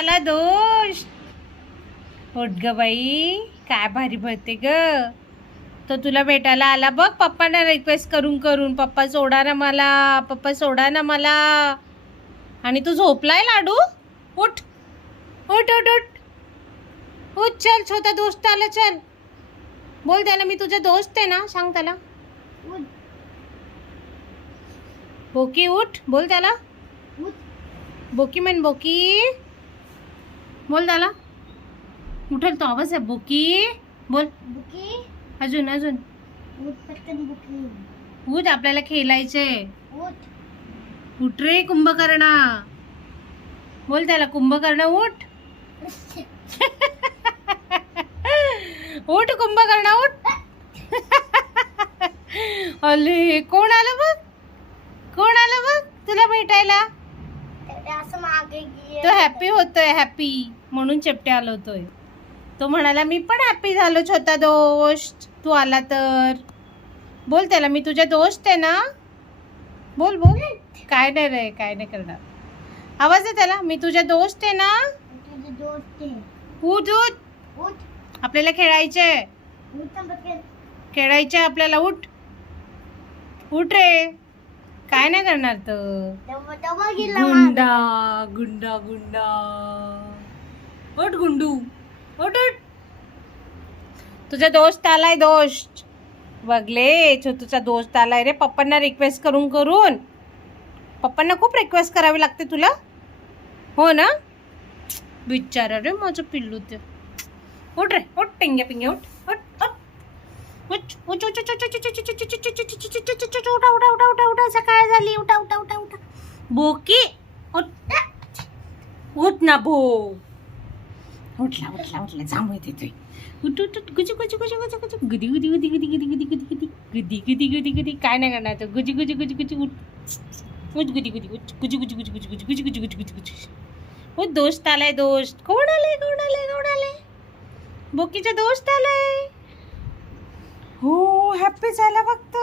आला दोष. उठ ग बाई, काय भारी भरते ग. तो तुला भेटायला आला बघ, पप्पांना रिक्वेस्ट करून करून, पप्पा सोडा ना मला, पप्पा सोडा ना मला. आणि तू झोपलाय लाडू. उठ उठ उठ उठ उठ, चल छोटा दोस्त आला, चल. बोल त्याला मी तुझा दोस्त आहे ना, सांग त्याला. बोकी उठ, बोल त्याला. बोकी म्हण, बोकी बोल त्याला. उठल तो आवाज आहे, बोकी बोल. बुकी अजून अजून उठ पटकन बुकी उठ, आपल्याला खेळायचे. उठ उठ रे कुंभकर्णा. बोल त्याला, कुंभकर्ण उठ. उठ कुंभकर्ण उठ. अले कोण आलं बघ, कोण आलं बघ तुला भेटायला. असं मागे गेलं. तो हॅपी होतोय, हॅपी म्हणून चेपटे आलो होतोय. तो म्हणाला मी पण हॅपी झालो छोटा दोस्त तू आला तर. बोल त्याला मी तुझ्या दोस्त आहे ना. बोल बोल. काय नाही रे, काय नाही करणार. आवाज आहे त्याला, मी तुझ्या दोस्त आहे ना. तुझे दोस्त आहे. उठ उठ, उठ आपल्याला खेळायचे. उठ ना पटकन. खेळायचे आपल्याला. उठ उठ रे, काय नाही करणार तर. डबा गेला गुंडा गुंडा गुंडा. उठ गुंडू उठ उठ. तुझा दोस्त आलाय, दोस्त बघले. छोटूचा दोस्त आलाय रे. पप्पांना रिक्वेस्ट करून करून, पप्पांना खूप रिक्वेस्ट करावी लागते तुला, हो ना. बिचारा रे माझं पिल्लू ते. उठ रे उठ, पिंग्या पिंग्या उठ उठ उठ उठ उठ उठ उठ उठा उठा उठा उठा उठा, सकाळ झाली. उठा उठा उठा उठा. बोकी उठ उठ ना भो. उठला उठला उठला, जांभूळ देतोय. उठ उठ उठ, गुजी गुजी गुजी गुजी गुजी, गुदी गुदी गुदी गुदी गुदी गुदी गुदी गुदी गुदी गुदी गुदी गुदी. काय नाही करणार तर. गुजी गुजी गुजी गुजी उठ उठ, गुदी गुदी उठ, गुजी गुजी गुजी गुजी गुजी गुजी गुजी गुजी गुजी गुजी. हो दोस्त आलाय, दोस्त. कोण आलाय, कोण आलाय, कोण आलाय. बोकीचा दोस्त आलाय. हो हॅपी झाला फक्त.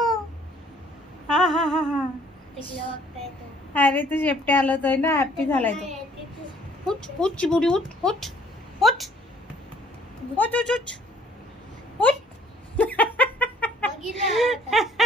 हा हा हा हा. तिकडे बघताय तो. अरे तू शेपटे आलो होतोय ना, हॅपी झालाय तो. उठ उठ चिबुडी उठ उठ उठ उठ उठ उठ उठ. बघितलं आता.